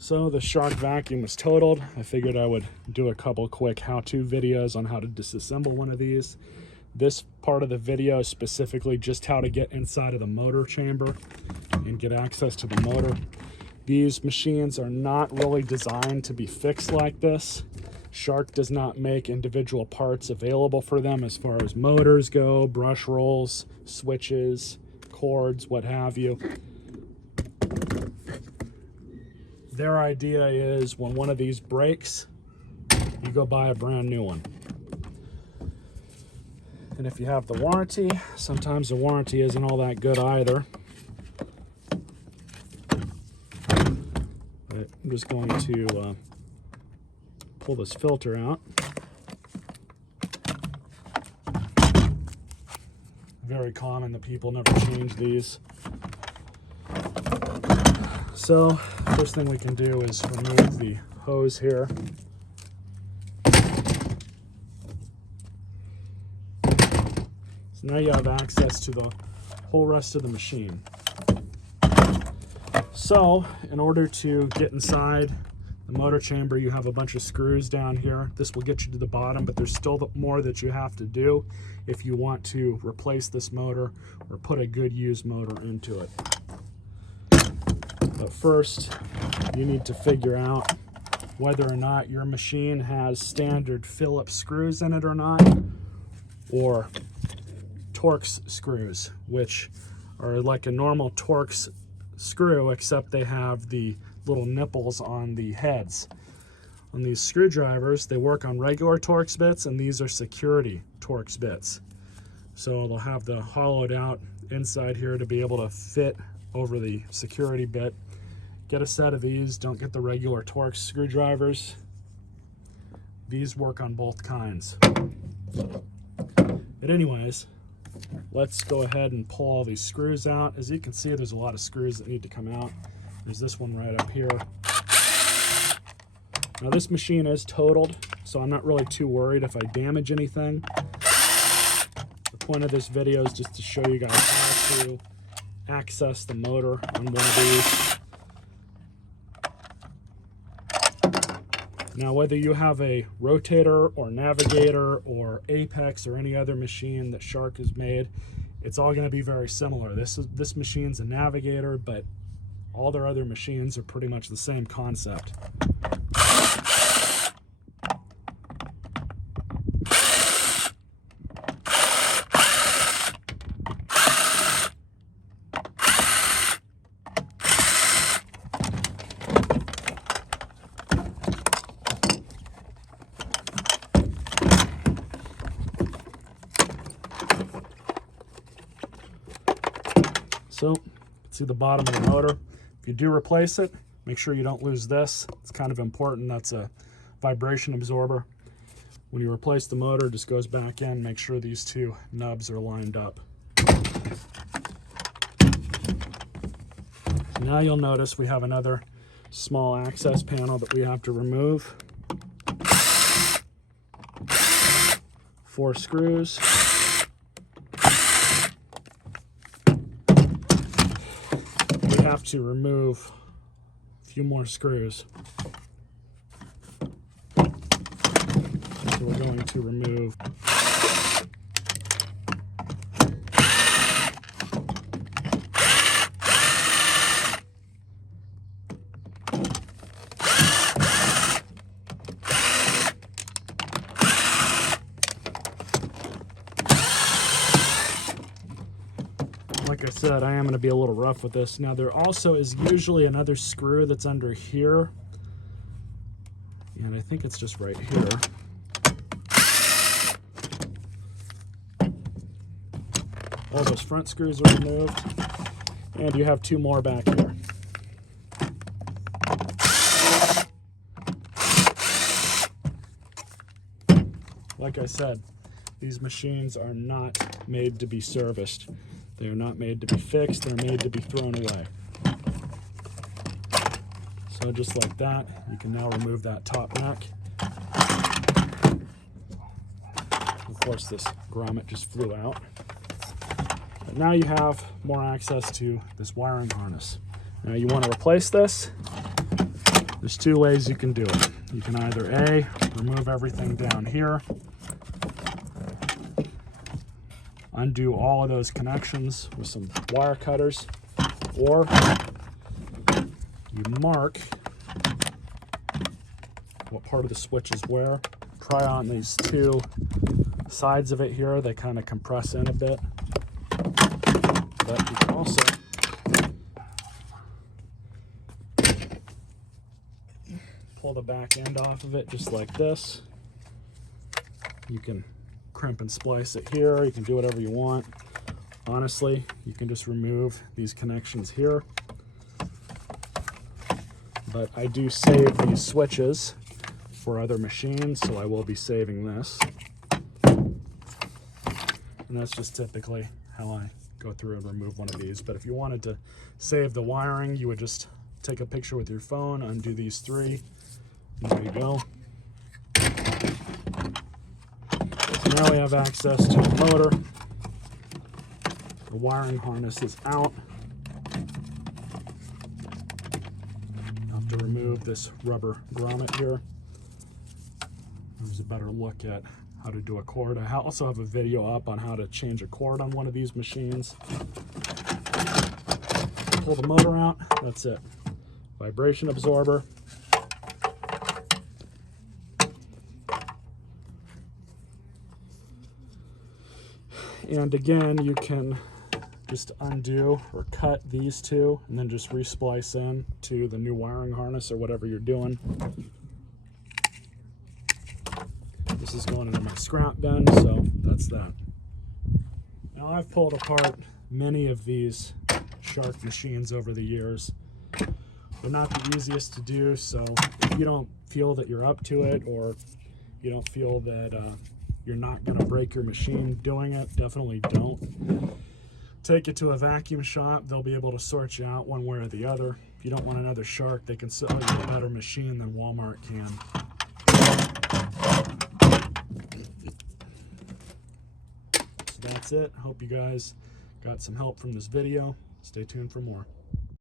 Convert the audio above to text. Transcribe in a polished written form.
So the Shark vacuum was totaled. I figured I would do a couple quick how-to videos on how to disassemble one of these. This part of the video is specifically just how to get inside of the motor chamber and get access to the motor. These machines are not really designed to be fixed like this. Shark does not make individual parts available for them as far as motors go, brush rolls, switches, cords, what have you. Their idea is when one of these breaks, you go buy a brand new one. And if you have the warranty, sometimes the warranty isn't all that good either. But I'm just going to pull this filter out. Very common that people never change these. So first thing we can do is remove the hose here. So now you have access to the whole rest of the machine. So in order to get inside the motor chamber, you have a bunch of screws down here. This will get you to the bottom, but there's still more that you have to do if you want to replace this motor or put a good used motor into it. But first, you need to figure out whether or not your machine has standard Phillips screws in it or not, or Torx screws, which are like a normal Torx screw, except they have the little nipples on the heads. On these screwdrivers, they work on regular Torx bits, and these are security Torx bits. So they'll have the hollowed out inside here to be able to fit over the security bit. Get a set of these. Don't get the regular Torx screwdrivers. These work on both kinds. But anyways, let's go ahead and pull all these screws out. As you can see, there's a lot of screws that need to come out. There's this one right up here. Now this machine is totaled, so I'm not really too worried if I damage anything. The point of this video is just to show you guys how to access the motor on one of these. Now, whether you have a Rotator or Navigator or Apex or any other machine that Shark has made, it's all going to be very similar. This machine's a Navigator, but all their other machines are pretty much the same concept. So, see the bottom of the motor. If you do replace it, make sure you don't lose this. It's kind of important. That's a vibration absorber. When you replace the motor, it just goes back in. Make sure these two nubs are lined up. Now you'll notice we have another small access panel that we have to remove. 4 screws. We have to remove a few more screws. So we're going to remove like I said, I am going to be a little rough with this. Now there also is usually another screw that's under here, and I think it's just right here. All those front screws are removed, and you have 2 more back here. Like I said, these machines are not made to be serviced. They are not made to be fixed, they're made to be thrown away. So just like that, you can now remove that top neck. Of course, this grommet just flew out. But now you have more access to this wiring harness. Now you want to replace this. There's two ways you can do it. You can either A, remove everything down here, undo all of those connections with some wire cutters, or you mark what part of the switch is where. Try on these two sides of it here. They kind of compress in a bit. But you can also pull the back end off of it just like this. You can crimp and splice it here. You can do whatever you want. Honestly, you can just remove these connections here. But I do save these switches for other machines, so I will be saving this. And that's just typically how I go through and remove one of these. But if you wanted to save the wiring, you would just take a picture with your phone, undo these three, and there you go. So now we have access to the motor. The wiring harness is out. I have to remove this rubber grommet here. There's a better look at how to do a cord. I also have a video up on how to change a cord on one of these machines. Pull the motor out, that's it. Vibration absorber. And again, you can just undo or cut these two and then just resplice in to the new wiring harness or whatever you're doing. This is going into my scrap bin, so that's that. Now I've pulled apart many of these Shark machines over the years. They're not the easiest to do, so if you don't feel that you're up to it, or you don't feel that you're not going to break your machine doing it, definitely don't. Take it to a vacuum shop. They'll be able to sort you out one way or the other. If you don't want another Shark, they can sell you a better machine than Walmart can. So that's it. Hope you guys got some help from this video. Stay tuned for more.